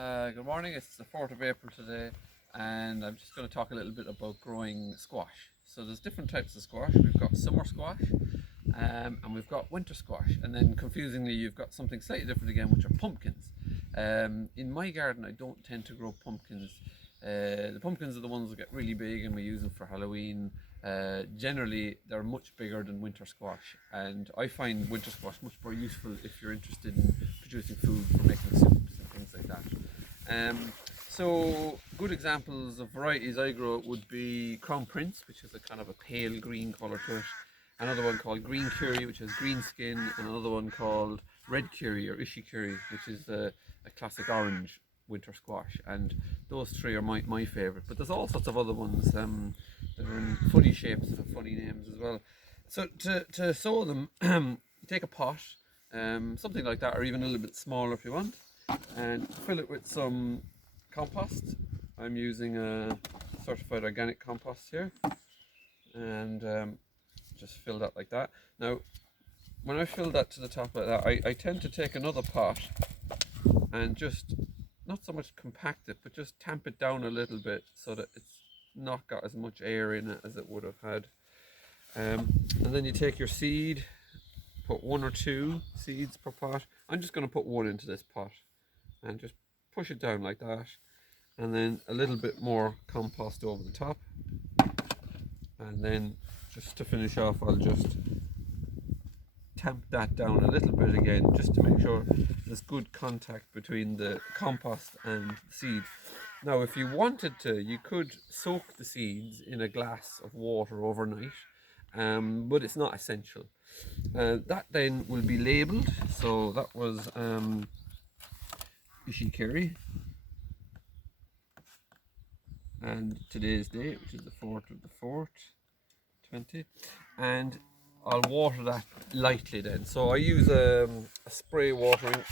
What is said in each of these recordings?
Good morning, it's the 4th of April today, and I'm just going to talk a little bit about growing squash. So there's different types of squash. We've got summer squash, and we've got winter squash, and then confusingly you've got something slightly different again, which are pumpkins. In my garden I don't tend to grow pumpkins. The pumpkins are the ones that get really big and we use them for Halloween. Generally they're much bigger than winter squash, and I find winter squash much more useful if you're interested in producing food for making soups and things like that. So good examples of varieties I grow would be Crown Prince, which is a kind of a pale green colour to it. Another one called Green Curry, which has green skin, and another one called Red Curry or Ishi Curry, which is a classic orange winter squash. And those three are my favourite. But there's all sorts of other ones that are in funny shapes and have funny names as well. So to sow them, you take a pot, something like that, or even a little bit smaller if you want, and fill it with some compost. I'm using a certified organic compost here, and just fill that like that. Now when I fill that to the top like that, I tend to take another pot and just not so much compact it, but just tamp it down a little bit so that it's not got as much air in it as it would have had. And then you take your seed, put 1 or 2 seeds per pot. I'm just going to put 1 into this pot and just push it down like that, and then a little bit more compost over the top, and then just to finish off I'll just tamp that down a little bit again, just to make sure there's good contact between the compost and the seed. Now if you wanted to, you could soak the seeds in a glass of water overnight, but it's not essential. That then will be labelled. So that was Ishi Curry, and today's date, which is the 4th of the 4th, 20, and I'll water that lightly then. So I use a spray watering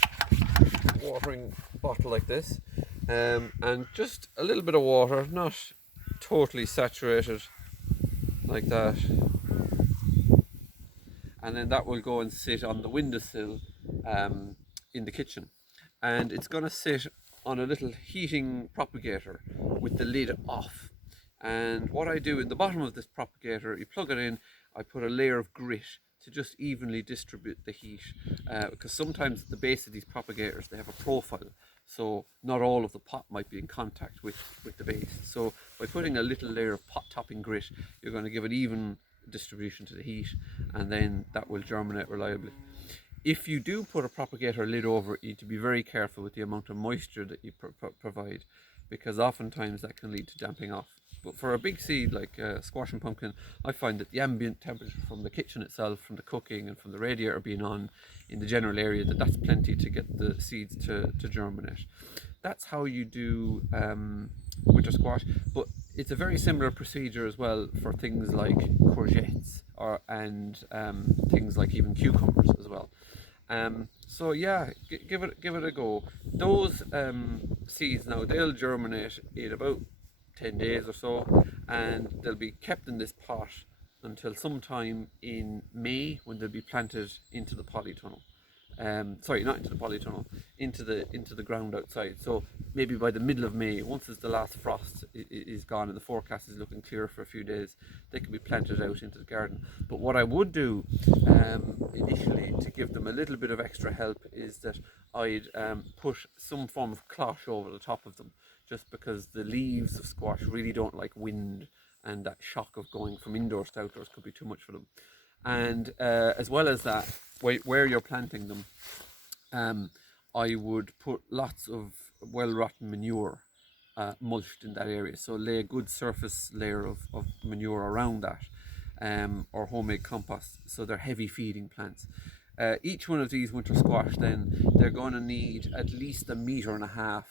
bottle like this, and just a little bit of water, not totally saturated, like that, and then that will go and sit on the windowsill in the kitchen, and it's going to sit on a little heating propagator with the lid off. And what I do in the bottom of this propagator, you plug it in, I put a layer of grit to just evenly distribute the heat, because sometimes at the base of these propagators they have a profile, so not all of the pot might be in contact with the base. So by putting a little layer of pot topping grit, you're going to give it even distribution to the heat, and then that will germinate reliably. If you do put a propagator lid over it, you need to be very careful with the amount of moisture that you provide, because oftentimes that can lead to damping off. But for a big seed like squash and pumpkin, I find that the ambient temperature from the kitchen itself, from the cooking and from the radiator being on in the general area, that's plenty to get the seeds to germinate. That's how you do winter squash, but it's a very similar procedure as well for things like courgettes and things like even cucumbers as well. So yeah, give it a go. Those seeds now, they'll germinate in about 10 days or so, and they'll be kept in this pot until sometime in May, when they'll be planted into the polytunnel. Sorry, not into the polytunnel, into the ground outside. So maybe by the middle of May, once the last frost is gone and the forecast is looking clear for a few days, they can be planted out into the garden. But what I would do initially to give them a little bit of extra help is that I'd put some form of cloche over the top of them, just because the leaves of squash really don't like wind, and that shock of going from indoors to outdoors could be too much for them. And as well as that, where you're planting them, I would put lots of well-rotten manure mulched in that area. So lay a good surface layer of manure around that, or homemade compost, so they're heavy feeding plants. Each one of these winter squash, then they're going to need at least 1.5 meters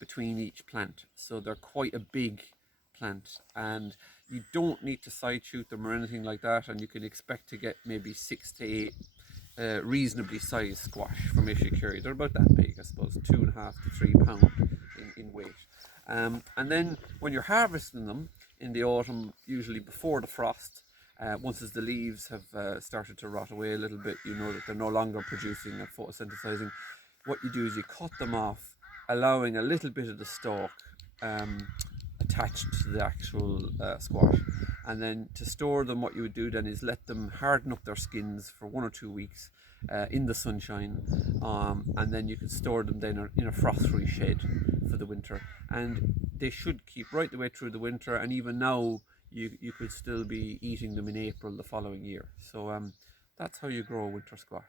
between each plant. So they're quite a big plant, and you don't need to side shoot them or anything like that, and you can expect to get maybe 6 to 8 reasonably sized squash from Ishi Curry. They're about that big, I suppose, 2.5 to 3 pound in weight. And then when you're harvesting them in the autumn, usually before the frost, once as the leaves have started to rot away a little bit, you know that they're no longer producing or photosynthesizing. What you do is you cut them off allowing a little bit of the stalk attached to the actual squash. And then to store them, what you would do then is let them harden up their skins for 1 or 2 weeks in the sunshine, and then you can store them then in a frost-free shed for the winter. And they should keep right the way through the winter, and even now you could still be eating them in April the following year. So that's how you grow winter squash.